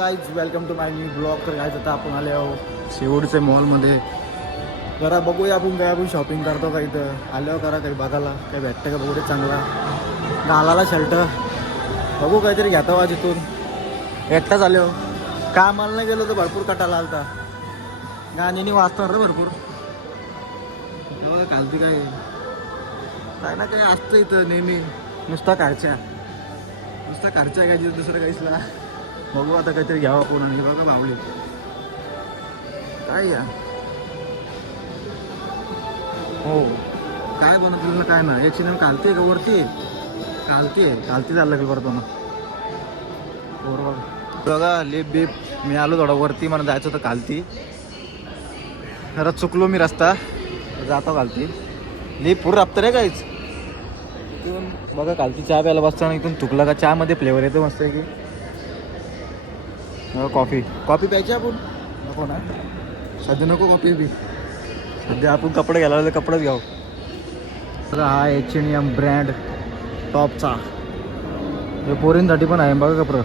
Guys welcome to my new blog तर गायचं आता आपण आले आहो शेवटच्या मॉलमध्ये जरा बघूया आपण काय आपण शॉपिंग करतो का इथं. आल्यावर करा काही बघायला. काही भेटतं का बघू चांगला. घालाला शर्ट बघू काहीतरी घेतो आज इथून. एकटाच आलो कामाला नाही गेलो तर भरपूर कटाला आलता. गाणीनी वाचतात रे भरपूर. तेव्हा घालती काय. काय ना काही असतं इथं नेहमी. नुसता कारच्या नुसता कारच्या काय दुसरं काहीच ना बघू आता काहीतरी घ्यावं कोण आणि बघा बावले. काय या? हो. काय बनवलं काय ना एक सिनेमा कालते का वरती? कालते आहे. कालती जायला लागेल बरं ना बरोबर. बघा लिप बीप. मी आलो थोडा वरती मला जायचं होतं कालती. खरंच चुकलो मी रस्ता. जातो कालती. लिप पूर राबतं रे काहीच इथून बघा कालची चहा प्यायला बसताना इथून चुकला का? चहामध्ये फ्लेवर येतो मस्त आहे की कॉफी. कॉफी प्यायची आपण? नको ना. सध्या नको कॉफी बी. सध्या आपण कपडे घ्यायला लागले कपडेच घ्यावं बघा हा एच एन एम ब्रँड टॉपचा हे पोरींसाठी पण आहे बघा कपडं.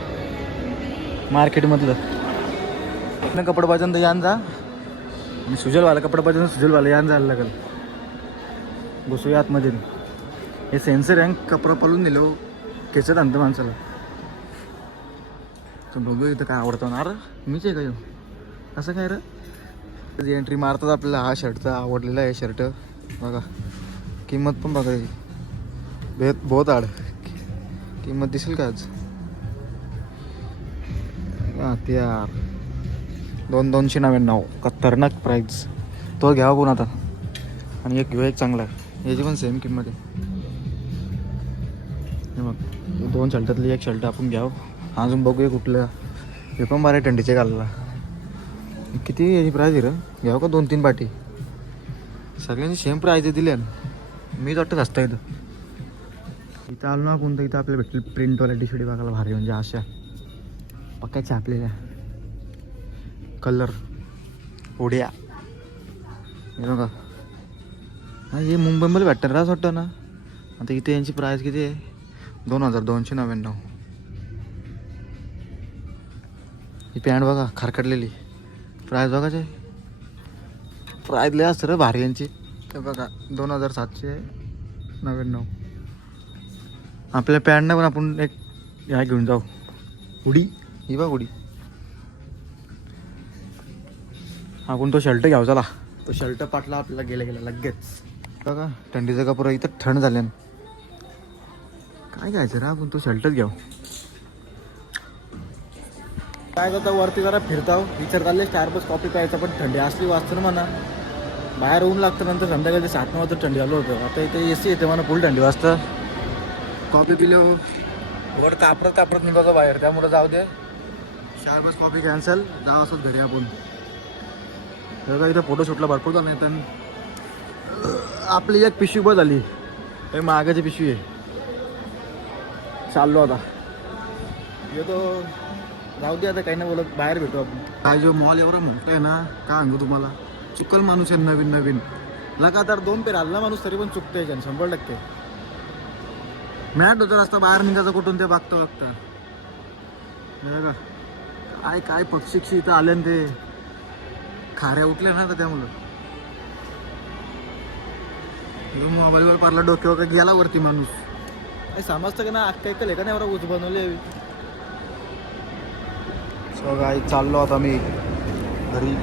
मार्केटमधलं. इथनं कपडे पाहिजे तर यान जा. आणि सुजलवाला कपडे पाहिजे सुजलवाला यान जायला लागेल. घुसूया आतमध्ये. हे सेन्सर आहे कपडा पळून दिलो केचत आणतं माणसाला. तर बघू इथं काय आवडतं ना अरे मीच आहे. का येऊ असं काय रे? एंट्री मारतात आपल्याला हा शर्टचा आवडलेला आहे शर्ट बघा. किंमत पण बघा याची. बेत बहुत आड. किंमत दिसेल का आज? ते यार दोन दोनशे नव्याण्णव. खतरनाक प्राईज तो घ्यावा कोण आता? आणि एक घेऊ एक चांगला आहे. याची पण सेम किंमत आहे. मग दोन शर्टातली एक शर्ट आपण घ्यावं. अजून बघूया कुठलं. हे पण बरं आहे थंडीचे घालला किती याची प्राईज आहे रे? घ्यावं का दोन तीन पाटी सगळ्यांनी सेम प्राईज दिले मीच वाटतं असतं इथं. इथं आलो ना कोणतं इथं आपल्याला भेटेल प्रिंटवाल्या टी शर्ट बघायला. भारी म्हणजे अशा. पक्याच्या आपल्याला कलर उड्या. हे बघा. हा हे मुंबईमध्ये भेटतं रास वाटतं ना. आता इथे यांची प्राईस किती आहे? दोन हजार दोनशे नव्याण्णव. ही पॅन्ट बघा खरकटलेली. प्राईस बघा ते प्राईस लय असतं रे भारी यांची ते बघा दोन हजार सातशे नव्याण्णव. आपल्या पॅन्टनं पण आपण एक ह्या घेऊन जाऊ. उडी ही बघ उडी आपण तो शर्ट घ्याव चला. तो शर्ट पाटला आपल्याला गेला गेला लगेच. बघा थंडीचं कपडा इथं थंड झाल्यानं. काय घ्यायचं रे आपण? तो शर्टच घ्याव. काय करता वरती जरा फिरताव. विचार चालले स्टारबस कॉफी प्यायचा पण थंडी असली वाजतं ना म्हणा. बाहेर ऊन लागतं नंतर संध्याकाळी सात नऊ वाजता थंडी आलो होतं. आता इथे ए सी येते म्हणा फुल थंडी वाजतं. कॉफी पिलो. वर तापरत तापरत निघायचो बाहेर. त्यामुळे जाऊ दे. चार बस कॉफी कॅन्सल जाऊ असंच घरी आपण. हे बघा इथं फोटोशूटला भरपूर झालं नाही तर आपली एक पिशवी बस झाली. हे मागाची पिशवी आहे. चाललो आता. येतो. जाऊ दे आता काही नाही बोलत बाहेर भेटू आपण. काय जो मॉल एवढा मोठा आहे ना काय सांगू तुम्हाला? चुकल माणूस आहे नवीन नवीन. लगातार दोन पेर हल्ला माणूस तरी पण चुकते याच्यानं शंभर टक्के. मॅट होतं रस्ता बाहेर निघायचं कुठून ते बघता बघता. बघा काय काय पक्षी इथं आले न ते खाऱ्या उठल्या ना तर त्यामुळं. मोबाईलवर पारला डोक्यावर का गेला वरती माणूस. काय समजतं का ना अक्का ऐकल का नाही एवढा उच बनवले. सो चाललो आता मी घरी.